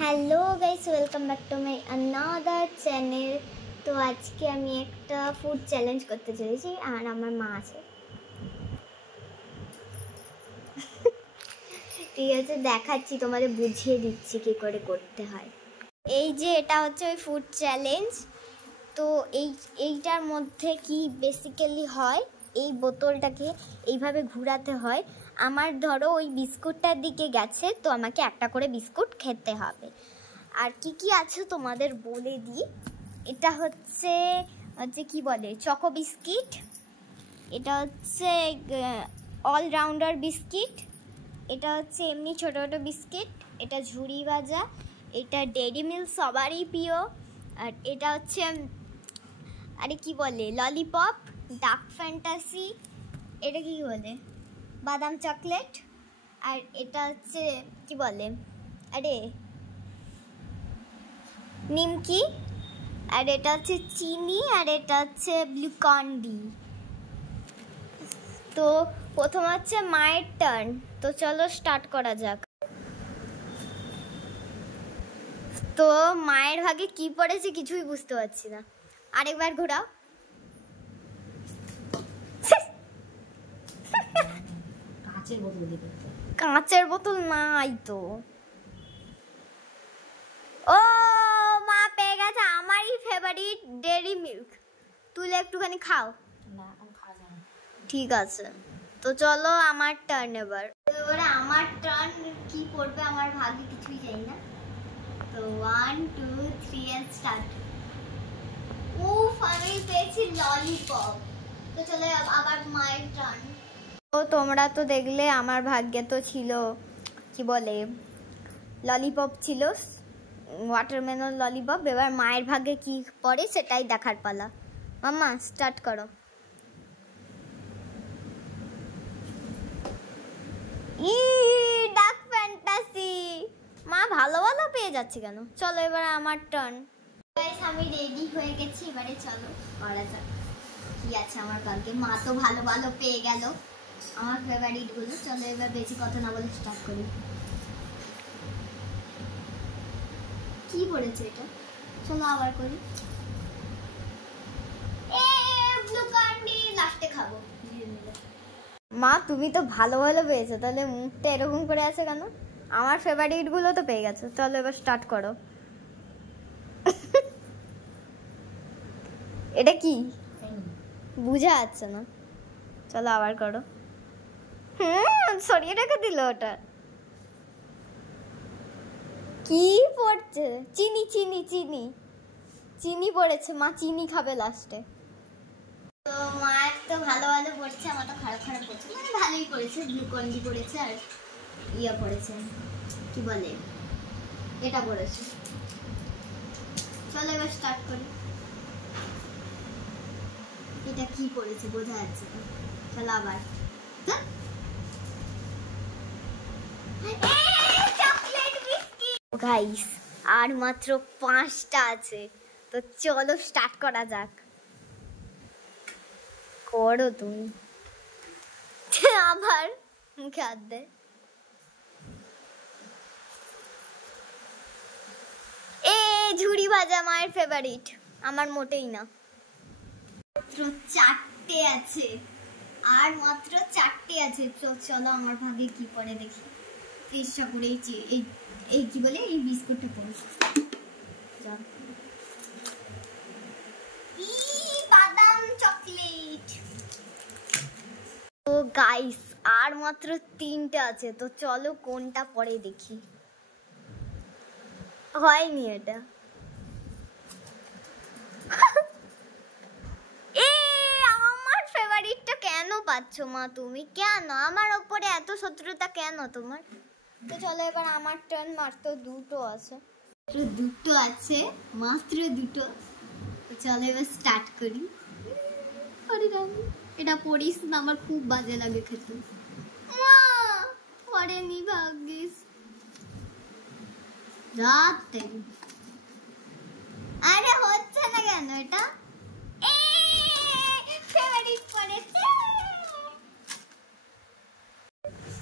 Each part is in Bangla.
Hello guys, welcome back to my another channel. তো আজকে আমি একটা ফুড চ্যালেঞ্জ করতে চলেছি আর আমার মা আছে। ঠিক আছে, দেখাচ্ছি, তোমাদের বুঝিয়ে দিচ্ছি কী করে করতে হয়। এই যে এটা হচ্ছে ওই ফুড চ্যালেঞ্জ। তো এইটার মধ্যে কি বেসিক্যালি হয়, এই বোতলটাকে এইভাবে ঘোরাতে হয়। আমার ধরো ওই বিস্কুটটার দিকে গেছে, তো আমাকে একটা করে বিস্কুট খেতে হবে। আর কি কি আছে তোমাদের বলে দিই। এটা হচ্ছে কি বলে, চকো বিস্কিট। এটা হচ্ছে অলরাউন্ডার বিস্কিট। এটা হচ্ছে এমনি ছোটো ছোটো বিস্কিট। এটা ঝুড়ি ভাজা। এটা ডেইরি মিল্ক সবারই প্রিয়। আর এটা হচ্ছে আরে কি বলে, ললিপপ, ডার্ক ফ্যান্টাসি, এটা কি বলে, বাদাম চকলেট। আর এটা হচ্ছে কি বলে, আরে নিমকি। আর এটা হচ্ছে চিনি। আর এটা হচ্ছে গ্লুকন-ডি। তো প্রথম হচ্ছে মায়ের টার্ন। তো চলো স্টার্ট করা যাক। তো মায়ের ভাগে কি পড়েছে কিছুই বুঝতে পারছি না। আরেকবার ঘোরাও। কাঁচের বোতল নাই তো। ও মা পেয়ে গেছে আমারই ফেভারিট ডেইরি মিল্ক। তুলে একটুখানি খাও। ঠিক আছে, তো চলো আমার টার্ন। এবারে আমার টার্ন। কি পড়বে আমার ভাগ্যে কিছুই জানি না। তো 1 2 3 এন্ড স্টার্ট। উফ, আমি পেয়েছি ললিপপ। তো চলো আবার মায়ের টার্ন। তো তোমরা তো দেখলে আমার ভাগ্যে তো ছিল কি বলে, ললিপপ ছিল, ওয়াটারমেলন ললিপপ। এবার মায়ের ভাগ্যে কি পড়ে সেটাই দেখার পালা। মাম্মা স্টার্ট করো। Dark fantasy. মা ভালো ভালো পেয়ে যাচ্ছে কেন। চলো এবার আমার টার্ন। গাইস, আমি রেডি হয়ে গেছি। এবারে চলো করা যাক কি আছে আমার ভাগ্যে। মা তো ভালো ভালো পেয়ে গেল আমার ফেভারিট গুলো। চলো এবার বেশি কথা না বলে স্টার্ট করি। কি পড়েছে এটা, চলো আবার করি। গ্লুকন-ডি লাস্টে খাবো। মা তুমি তো ভালো ভালো পেয়েছো, তাহলে মুখটা এরকম করে আছে কেন? আমার ফেভারিট গুলো তো পেয়ে গেছো। চলো এবার স্টার্ট করো। এটা কি বুঝা যাচ্ছে না। চলো আবার করো। সরিয়ে রেখে দিল ওটা। কি পড়ছে? চিনি চিনি চিনি চিনি পড়েছে। মা চিনি খাবে লাস্টে। তো মায়ের তো ভালো ভালো পড়ছে, আমার তো খারাপ খারাপ পড়ছে। মানে ভালোই পড়েছে। গ্লুকন-ডি পড়েছে আর ইয়া পড়েছে কি বলে, এটা পড়েছে। চলো এবার স্টার্ট করি। এটা কি পড়েছে বোঝা যাচ্ছে না। চলো আবার। গাইস, আর মাত্র 5টা আছে। তো চলো স্টার্ট করা যাক। করো তুমি। আবার মুখে হাত দে। ঝুড়ি ভাজা মায়ের ফেভারিট, আমার মোটেই না। মাত্র 4টে আছে। আর মাত্র 4টে আছে। চলো আমার ভাগে কি পড়ে দেখি। চেষ্টা করে এই কি বলে, এই বিস্কুটটা পড়ে। বাদাম চকলেট। তো গাইস, আর মাত্র 3টে আছে। তো চলো কোনটা পড়ে দেখি। হয়নি এটা। আমার ফেভারিটটা কেন পাচ্ছ মা তুমি? কেন আমার ওপরে এত শত্রুতা কেন তোমার? তো চলো এবার আমার টার্ন। মাত্র 2টো আছে। মাত্র 2টো। তো চলো এবার স্টার্ট করি। আরে রানি, এটা পড়িস না, আমার খুব বাজে লাগে খেতে। পড়েনি ভাগ্যিস। রাতে আরে হচ্ছে না কেন এটা? ফেভারিট পড়েছে।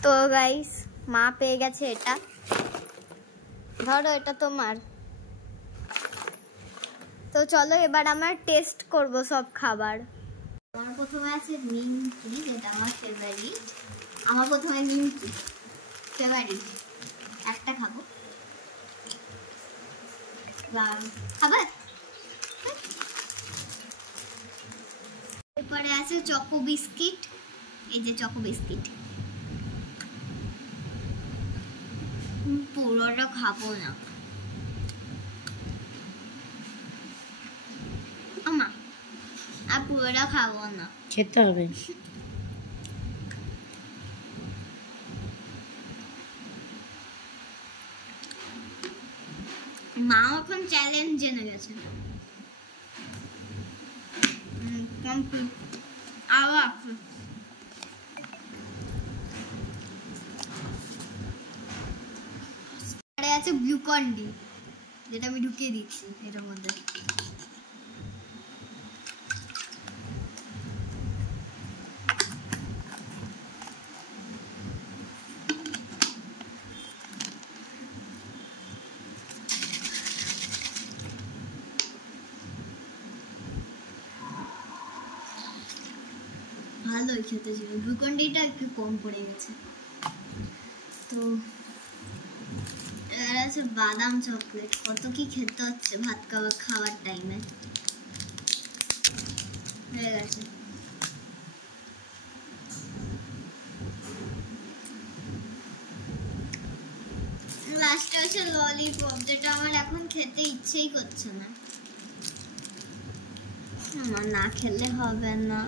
তো গাইস, মা পেয়ে গেছে এটা। ধরো এটা তোমার। তো চলো এবার আমার টেস্ট করব সব খাবার। আমার প্রথমে আছে নিমকি, যেটা আমার ফেভারিট। আমার প্রথমে নিমকি ফেভারিট, একটা খাবো। খাবার। এরপরে আছে চকো বিস্কিট, এই যে চকো বিস্কিট। পুরোটা খাবো না আমা, আর পুরোটা খাবো না, খেতে হবে। মা এখন চ্যালেঞ্জ জেনে গেছে। আবার আছে গ্লুকন ডি, যেটা আমি ঢুকিয়ে দিচ্ছি এটার মধ্যে। ভালোই খেতে ছিল, গ্লুকন ডিটা একটু কম পড়ে গেছে। তো এবার আছে বাদাম চকলেট। কত কি খেতে হচ্ছে ভাত খাওয়ার টাইমে। হয়ে গেছে। লাস্টে আছে ললিপপ, যেটা আমার এখন খেতে ইচ্ছেই করছে না। আমার না খেলে হবে না।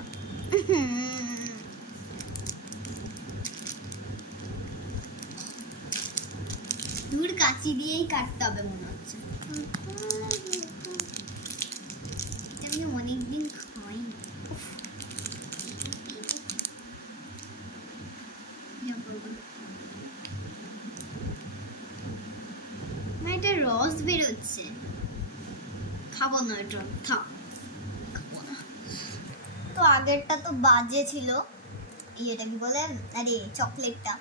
দূর কাঁচি দিয়েই কাটতে হবে মনে হচ্ছে। আমি অনেকদিন খাই। এটা রস বেরোচ্ছে, খাবো না এটা, থাক খাবো না। তো আগেরটা তো বাজে ছিল, এটা কি বলে, আরে চকলেটটা,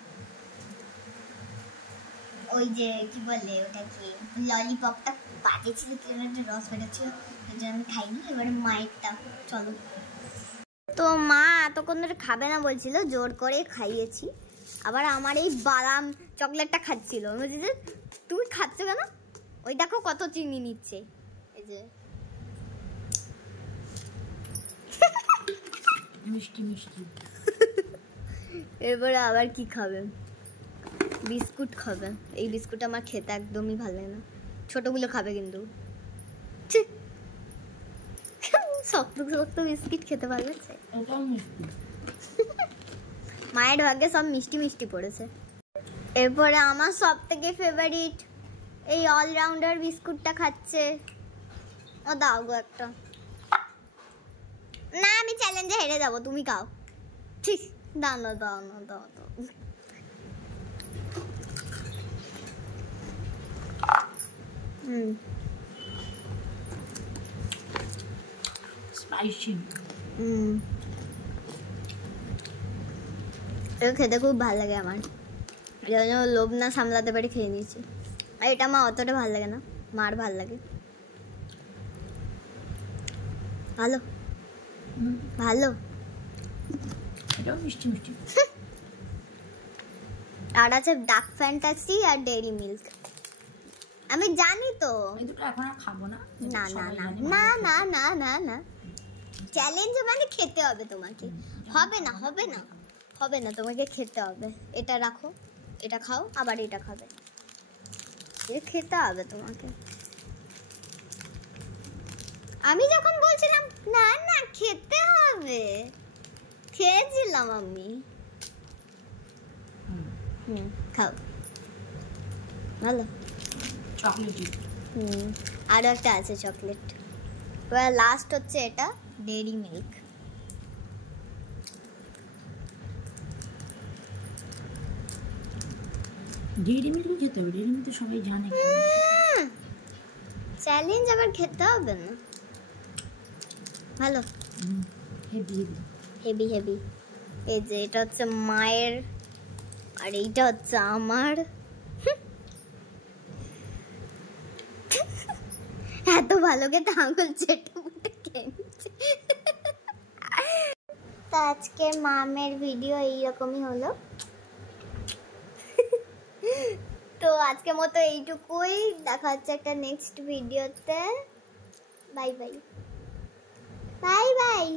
ওই যে কি বলে ওটা কি ললিপপটা বাজে ছিল, একটা রস বেরোচ্ছিল, যেটা আমি খাইনি। এবারে মায়েরটা চলো। তো মা এতক্ষণ ধরে খাবে না বলছিল, জোর করে খাইয়েছি। আবার আমার এই বাদাম চকলেটটা খাচ্ছিল, বলছি যে তুমি খাচ্ছ কেন? ওই দেখো কত চিনি নিচ্ছে, এই যে মিষ্টি মিষ্টি। এবারে আবার কি খাবে? বিস্কুট খাবে। এই বিস্কুট আমার খেতে একদমই ভালো লাগে না। ছোটগুলো খাবে কিন্তু, শক্ত শক্ত বিস্কিট খেতে ভালো লাগছে। মায়ের ভাগ্যে সব মিষ্টি মিষ্টি পড়েছে। এরপরে আমার সব থেকে ফেভারিট এই অলরাউন্ডার বিস্কুটটা খাচ্ছে। ও দাও গো একটা। না আমি চ্যালেঞ্জে হেরে যাবো, তুমি খাও। ঠিক, দাও না দাও না দাও দাও। স্পাইসি। এটা খেতে খুব ভালো লাগে আমার, লোভ না সামলাতে পারি খেয়ে নিয়েছি। আর এটা আমার অতটা ভালো লাগে না, মার ভালো লাগে। ভালো ভালো, এটাও মিষ্টি মিষ্টি। আর আছে ডার্ক ফ্যান্টাসি আর ডেইরি মিল্ক। আমি জানি তো। এই দুটো এখন আর খাবো না। না না না না না না না না, চ্যালেঞ্জ মানে খেতে হবে তোমাকে। হবে না হবে না হবে না, তোমাকে খেতে হবে। এটা রাখো, এটা খাও, আবার এটা খাবে, এটা খেতে হবে তোমাকে। আমি যখন বলছিলাম না না খেতে হবে, খেয়েছিলাম আমি। খাও, ভালো চকলেট। আরও একটা আছে চকলেট। এবার লাস্ট হচ্ছে এটা ডেইরি মিল্ক। ডেইরি মিল্ক খেতে হবে, ডেইরি মিল্ক তো সবাই জানে। চ্যালেঞ্জ আবার খেতে হবে না, ভালো হেভি হেভি হেভি। এই যে এটা হচ্ছে মায়ের, আর এইটা হচ্ছে আমার। ভালো খেতে আঙুল চেটে মুটে খেয়েছে। তো আজকে মামের ভিডিও এইরকমই হলো। তো আজকের মতো এইটুকুই, দেখা হচ্ছে একটা নেক্সট ভিডিওতে। Bye bye bye bye.